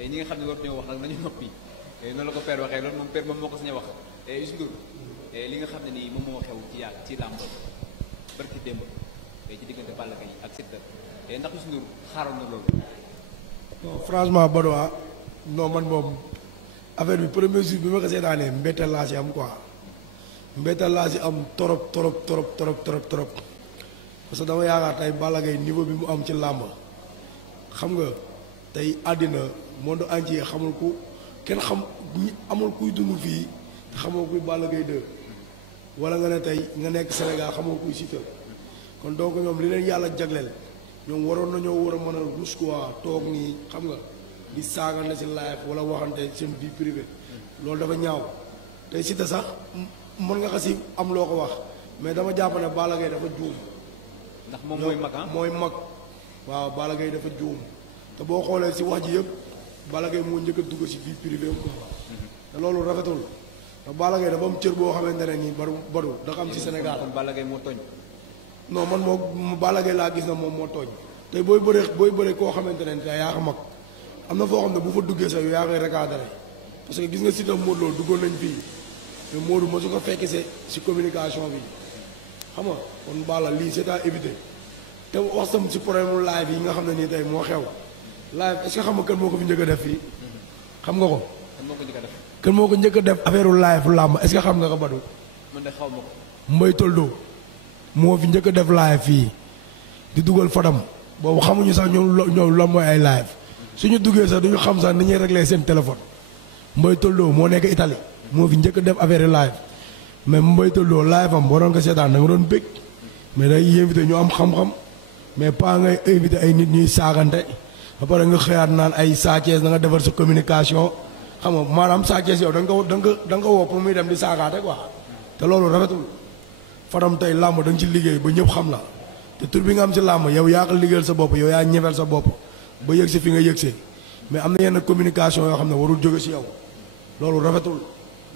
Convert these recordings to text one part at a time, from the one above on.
ñi nga xam ne war ñoo wax nag nañu noppi noonu la ko père waxee loolu moom père moom moo ko sañ a wax Youssou Ndour li nga xam ne nii moom moo xew ci làmb barki démb ci diggante Balla Gaye ak Siteu ndax Youssou Ndour xaaroon na loolu. non franchement Badoa non man moom affaire bi premier jour bi ma ko seetaanee mbetteel laa si am quoi mbetteel laa si am trop parce que dama yaakaar tey Balla Gaye niveau bi mu am ci làmb xam nga tey àddina monde entier xamul ku kenn xam ñi amul kuy dund fii te xamoo kuy Balla Gaye 2 wala nga ne tey nga nekk Sénégal xamoo kuy Siteu kon donc ñoom li leen yàlla jagleel ñoom waroon nañoo war a mën a rus quoi toog nii xam nga di saagante si live wala waxante seen vie privée loolu dafa ñaaw tey Siteu sax mën nga ko si am loo ko wax mais dama jàpp ne Balla Gaye dafa juum. ndax moom mooy mag mooy mag waaw Balla Gaye dafa juum te boo xoolee si wax ji yëpp Balla Gaye moo njëkk a dugg si vie privée quoi te loolu rafetul te Balla Gaye dafa am cër boo xamante ne nii baru da xam si Sénégal. kon Balla Gaye moo tooñ. non man moo Balla Gaye laa gis na moom moo tooñ tey booy bëree koo xamante ne te yaa ko mag am na foo xam ne bu fa duggee sax yow yaa koy recadré parce que gis nga Siteu Modou Lo duggoon nañ fii mais Modou mosu ko fekk si communication bi xam nga kon Balla lii c'est à éviter te wax sam si problème live yi nga xam ne nii tey moo xew live est-ce que xam nga kan moo ko fi njëkk a def fii xam nga ko. kan moo ko njëkk a def affaire live làmb est-ce que xam nga ko Badou. man de xaw ma ko. Mbaye Toldo moo fi njëkk a def live fii di dugal Fadam boobu xamuñu sax ñoom lan mooy ay live suñu duggee sax duñu xam sax ni ñuy régler seen téléphone Mbaye Toldo moo nekk Italie moo fi njëkk a def affaire live mais Mbaye Toldo live am boo doon ko seetaan da nga doon bëgg mais day invité ñu am xam-xam mais pas ngay invité ay nit ñuy saagante ba pare nga xëyaat naan ay Sa Thiès da nga defar sa communication xam nga maanaam Sa Thiès yow da nga ko woo pour muy dem di saagaate quoi te loolu rafetul. Fadam tey làmb da nga ci liggéey ba ñëpp xam la te tur bi nga am ci làmb yow yaa ko liggéeyal sa bopp yow yaa ñefeel sa bopp ba yëg si fi nga yëg see mais am na yenn communication yoo xam ne warul jóge si yow loolu rafetul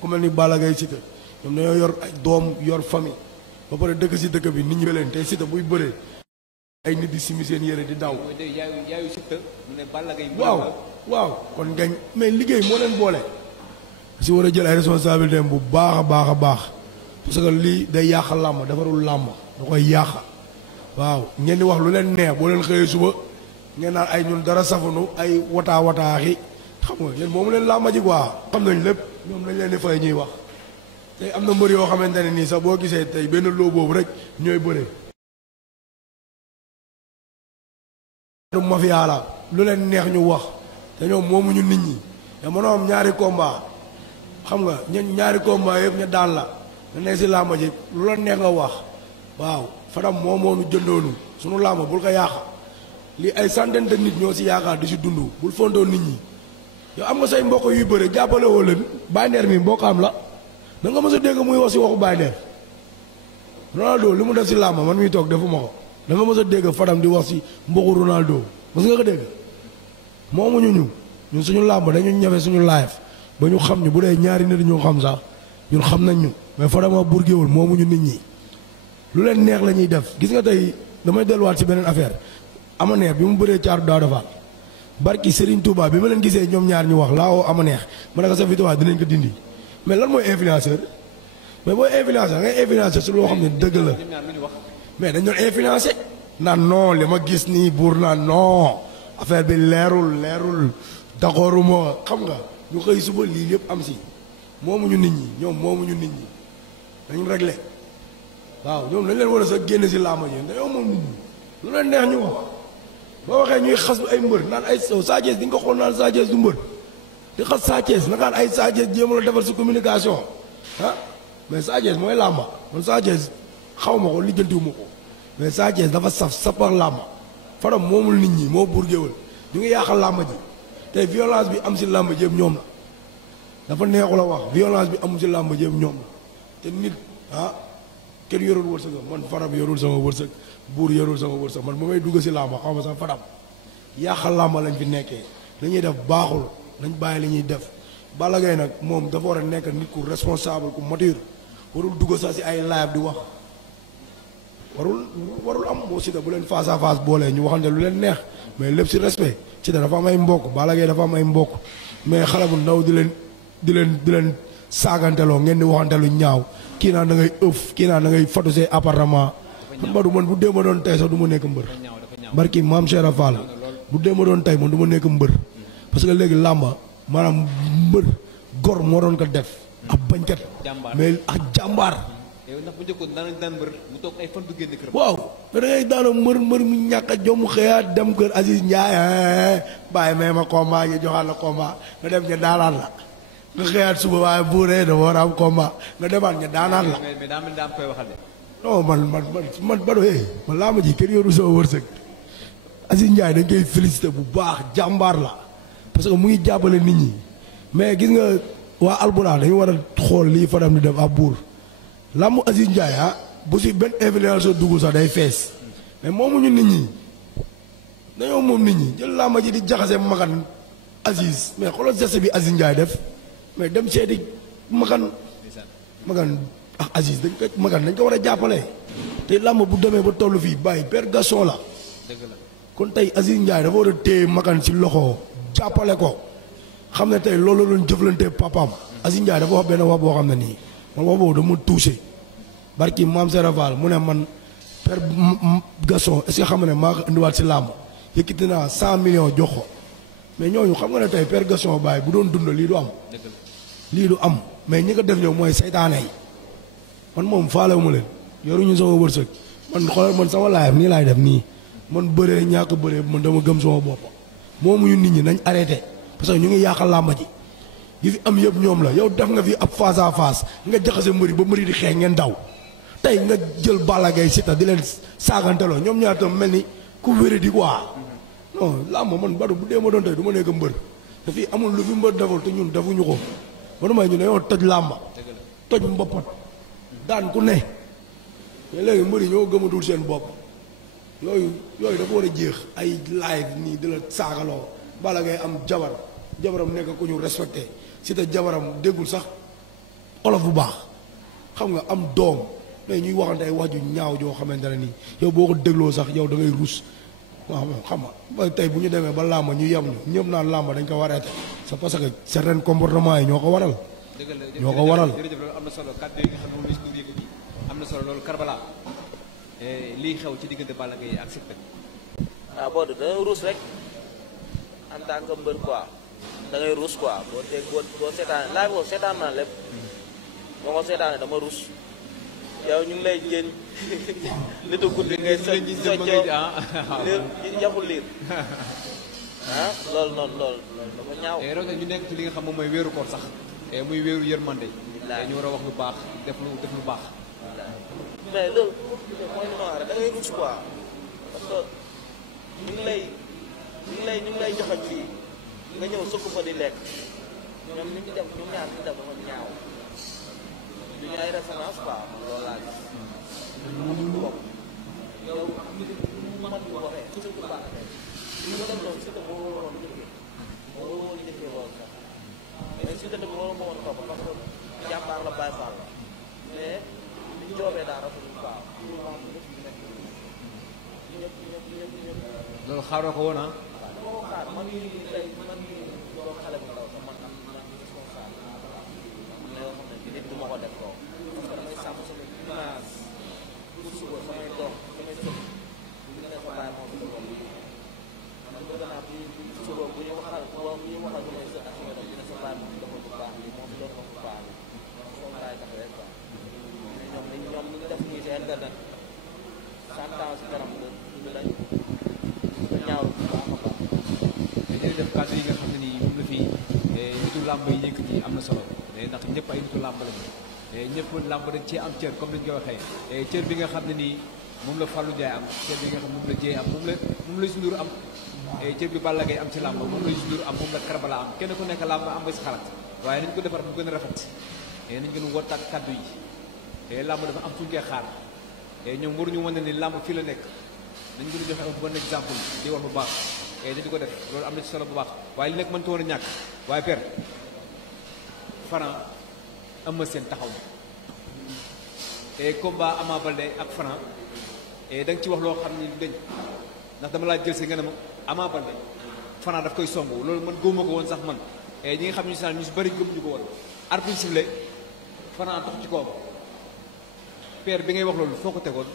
ku mel ni Balla Gaye Siteu ñoom dañoo yor ay doom yor famille ba pare dëkk si dëkk bi nit ñi leen tey Siteu buy bëree ay nit di simi seen yére di daw. yaayu Siteu mu ne Balla Gaye waaw kon ngañ mais liggéey moo leen boole si war a jël ay responsabilité bu baax a baax parce que lii day yàq làmb defarul làmb da koy yàq waaw ngeen di wax lu leen neex boo leen xëyee suba ngeen naan ay ñun dara safunu ay wataaxi xam nga yéen moomu leen làmb ji quoi xam nañ lépp ñoom lañ leen di fay ñuy wax tey am na mbër yoo xamante ne nii sax boo gisee tey benn loo boobu rek ñooy bëree mafia la lu leen neex ñu wax te ñoom moomuñu nit ñi te mënoo am ñaari combat xam nga ñaari combat yëpp ñu daan la nga nekk si làmb ji lu la neex nga wax waaw Fadam moo nu jëndoonu sunu làmb bul ko yàq lii ay centaine de nit ñoo si yaakaar di si dund bul fondoo nit ñi yow am nga say mbokk yuy bëre jàppale woo leen Baye Nder mi mbokkaam la da nga mës a dégg muy wax si waxu Baye Nder Ronaldo li mu def si làmb man miy toog defuma ko da nga mës a dégg Fadam di wax si mbokku Ronaldo mës nga ko dégg moomuñu ñun suñu làmb dañu ñafe suñu live ba ñu xam ñu bu dee ñaari nit ñu xam sax ñun xam nañ ñu mais Fadam a burgéwul moomuñu nit ñi lu leen neex la ñuy def gis nga tey damay delluwaat si beneen affaire ama neex bi mu bëree caatu daaw dafaal barki Serigne Touba bi ma leen gisee ñoom ñaar ñu wax laa woo ama neex ma ne ko sa victoire dinañ ko dindi mais lan mooy influenceur mais booy influenceur ngay influenceur su loo xam ne dëgg la mais dañ doon influencé naan non li ma gis nii buur naan non affaire bi leerul d'accorduma xam nga ñu xëy suba lii lépp am si moomuñu nit ñi ñoom moomuñu nit ñi dañ réglé waaw ñoom dañ leen war a sax génn si làmb ji dañoo moom nit ñi lu leen neex ñu wax boo waxee ñuy xas ay mbër naan ay Sa Thiès di nga ko xool naan Sa Thiès du mbër di xas Sa Thiès nakaan ay Sa Thiès jéem a defar si communication ah mais Sa Thiès mooy làmba man Sa Thiès xaw ma ko lijjantiwuma ko mais Sa Thiès dafa safar làmba Fadam moomul nit ñi moo burgéwal ñu ngi yàqal làmba ji tey violence bi am si làmba ji yëpp ñoom la dafa neexu la wax violence bi amul si làmba ji yëpp ñoom la te nit kenn yorul wërsëg man Fadam yorul sama wërsëg buur yorul sama wërsëg man ba may dugg si làmba xaw ma sax Fadam yàqal làmba lañ fi nekkee li ñuy def baaxul nañ bàyyi li ñuy def Balla Gaye nag moom dafa war a nekk nit ku responsable ku mature warul dugg sax si ay live di wax warul am moo Siteu bu leen face à face boolee ñu waxante lu leen neex mais lépp si respect Siteu dafa am ay mbokk Balla Gaye dafa am ay mbokk mais xale bu ndaw di leen saaganteloo ngeen di waxante lu ñaaw kii naan da ngay kii naan da ngay fatu say appartement Mbadu man bu déema doon tey sax du ma nekk mbër barki maam Cheikh Fall bu déema doon tey man du ma nekk mbër parce que léegi làmba maanaam mbër gor moo doon ko def ab bañkat mais ak jàmbaar ndax bu njëkkoon daan mbër mu toog ay fan du génn kër waaw da ngay daana mbër mu ñàkk a jom xëyaat dem kër Aziz Ndiaye bàyyi may ma combat ngi joxaat la combat nga dem nga daanaan la nga xëyaat suba waaye buuree dafa war a am combat nga demaat nga daanaan la mais daa mel daa am koy waxal de non man Badou man laa ma ji kër yoru sama wërsëg Aziz Ndiaye dañ koy félicité bu baax jàmbaar la parce que mu ngi jàppale nit ñi mais gis nga waa Albourakh dañu war a xool lii Fadam di def ab buur làmb Aziz Ndiaye bu si benn influenceur dugg sax day fees mais moomuñu nit ñi dañoo moom nit ñi jël làmb ji di jaxase makan Aziz mais xoolal geste bi Aziz Ndiaye def mais dem seeti makan ak Aziz dañ ko war a jàppale te làmb bu demee ba toll fii bàyyi Père Gaston la kon tey Aziz Ndiaye dafa war a téye makan si loxo jàppale ko xam ne tey loolu la doon jëflante papaam Aziz Ndiaye dafa wax benn wax boo xam ne nii man wax boobu dama touché barki maam Serafal mu ne man Père Gaston est-ce que xam ne maa ko indiwaat si làmb yëkkati naa 100 millions jox ko mais ñooñu xam nga ne tey Père Gaston bàyyi bu doon dund lii du am lii du am mais ñi ko def ñëw mooy saytaane yi man moom faalewu ma leen yoruñu sama wërsëg man xoolal man sama laayam nii laay def nii man bëree ñàkk bëree man dama gëm sama bopp moomuñu nit ñi nañ arrêté parce que ñu ngi yàqal làmba ji yi fi am yëpp ñoom la yow def nga fi ab face à face nga jaxase mbëri ba mbëri di xeex ngeen daw tey nga jël Balla Gaye Siteu di leen saaganteloo ñoom ñaar tam mel ni ku wéré di quoi non làmb man Badou bu dee ma doon tey du ma nekk mbër dafi amul lu fi mbër deful te ñun defuñu ko manu may ñu ne yow toj làmba toj mboppat daan ku ne mais léegi mbëri ñoo gëmatul seen bopp yooyu dafa war a jeex ay live nii di la saagaloo Balla Gaye am jabaram nekk ku ñu respecté Siteu jabaram déggul sax olof bu baax xam nga am doom mais ñuy waxante ay wax ju ñaaw joo xamante ne nii yow boo ko dégloo sax yow da ngay rus waaw xam nga ba tey bu ñu demee ba làmba ñu yem ñu ñëpp naan làmba dañ ko war a arrêté c'est parce que certains comportements yi ñoo ko waral. ñoo ko waral jërëjëf loolu am na solo kàddu yi nga xam ne moom la si yëkkati am na solo loolu Karbala lii xew ci diggante Balla Gaye ak Siteu. waaw boo dee ruus rek en tant que mbër quoi da ngay ruus quoi boo seetaan laaj boobu seetaan naa lépp boo ko seetaanee dama ruus yow ñu ngi lay jën nitu guddi ngay soccoo liir yaxul liir loolu noonu loolu dafa ñaaw. raw ñu nekk ci li nga xam moom mooy wéeru koor sax muy wéeru yërmande ñu war a wax lu baax def lu baax. mais loolu mooy li ma wax rek da ngay ruus quoi parce que ñu ngi lay joxañ fii nga ñëw sukk fa di lekk ñoom ñu def ñu ñaar ñu def dafa ñaaw du ñu ay référence quoi loolu laa gis amul bopp yow nit man bu waxee surtout baax ñu ko def loolu Siteu moo waroon njëkkee loolu sax mais Siteu tamit loolu moo woon topp parce que jàmbaar la Baye Fall la mais ñu joobee daa rafetlu quoi loolu xaaroo ko woon dama ko xaar man tey man doon xale bu ndaw sax man responsable am na yoo xam ne nit du ma ko def loo parce que damay sàmm sama image pour suba samay doom samay sëñ bu ñu ne sa baay moo fi doom man bëgg naa bu suba bu ñu waxal samay sëñ ak samay doom ñu ne sa baay moo fi defoon bu baax li moo fi defoon bu baax li soo baay tax rek quoi mais ñoom ñu ngi def nii si internet 100 ans si kanam ñu lañ ñaaw bu baax a baax. jërëjëf kàddu yi nga xam ne nii moom la fi nitu làmb yi yëkkati am na solo ndax ñëpp ay nitu làmb lañu ñëpp làmb dañ cee am cër comme ni ñu ko waxee cër bi nga xam ne nii moom la Fallou Ndiaye am cër bi nga xam moom la Dieye am moom la Youssou Ndour am cër bi Balla Gaye am ci làmb moom la Youssou Ndour am moom la Karbala am kenn ku nekk làmb am nga si xalaat waaye nañ ko defar bu gën a rafet nañ gën a wottaat kàddu yi làmb dafa am fu ñu koy xaar ñoom waruñu wane ni làmb fii la nekk nañ gën a joxe un bon exemple di wax bu baax di ko def loolu am na ci solo bu baax waaye li nekk mënta woon a ñàkk waaye père Franc Eumeu Sène taxaw na combat Ama Baldé ak Franc da nga ci wax loo xam ni du deñ ndax dama laa jël si nga ne ma Ama Baldé Franc daf koy songu loolu man gëmuma ko woon sax man ñi nga xam ñu si naan ñu si bëri gëmuñu ko woon arbitre sifflé Franc dox ci kawam père bi ngay wax loolu foo ko tegoon.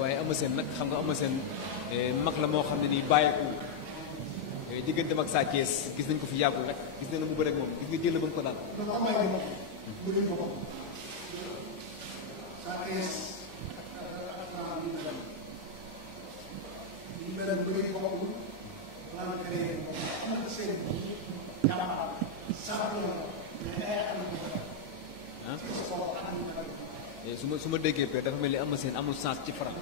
waaye Eumeu Sène nag xam nga Eumeu Sène mag la moo xam ne nii bàyyeeku digganteem ak Sa Thiès gis nañ ko fi yàggul rek gis nañ ne mu bëre ak moom gis nga jël ba mu ko daal. su ma déggee père dafa mel ni Eumeu Sène amul sens ci Franc.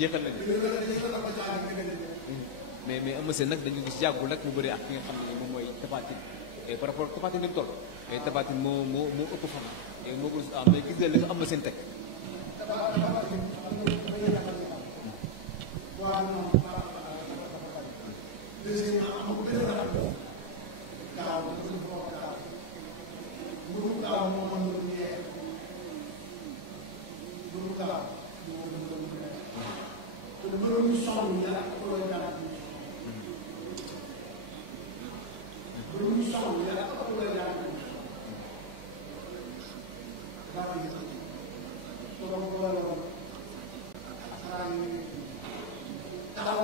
jeexal nañu mais Eumeu Sène nag dañu gis yàggul rek mu bëri ak ki nga xam ne moom mooy Tapha Tine par rapport Tapha Tine ni mu toll Tapha Tine moo ëpp fan moo ko mais gis nga li fa Eumeu Sène teg. taxaw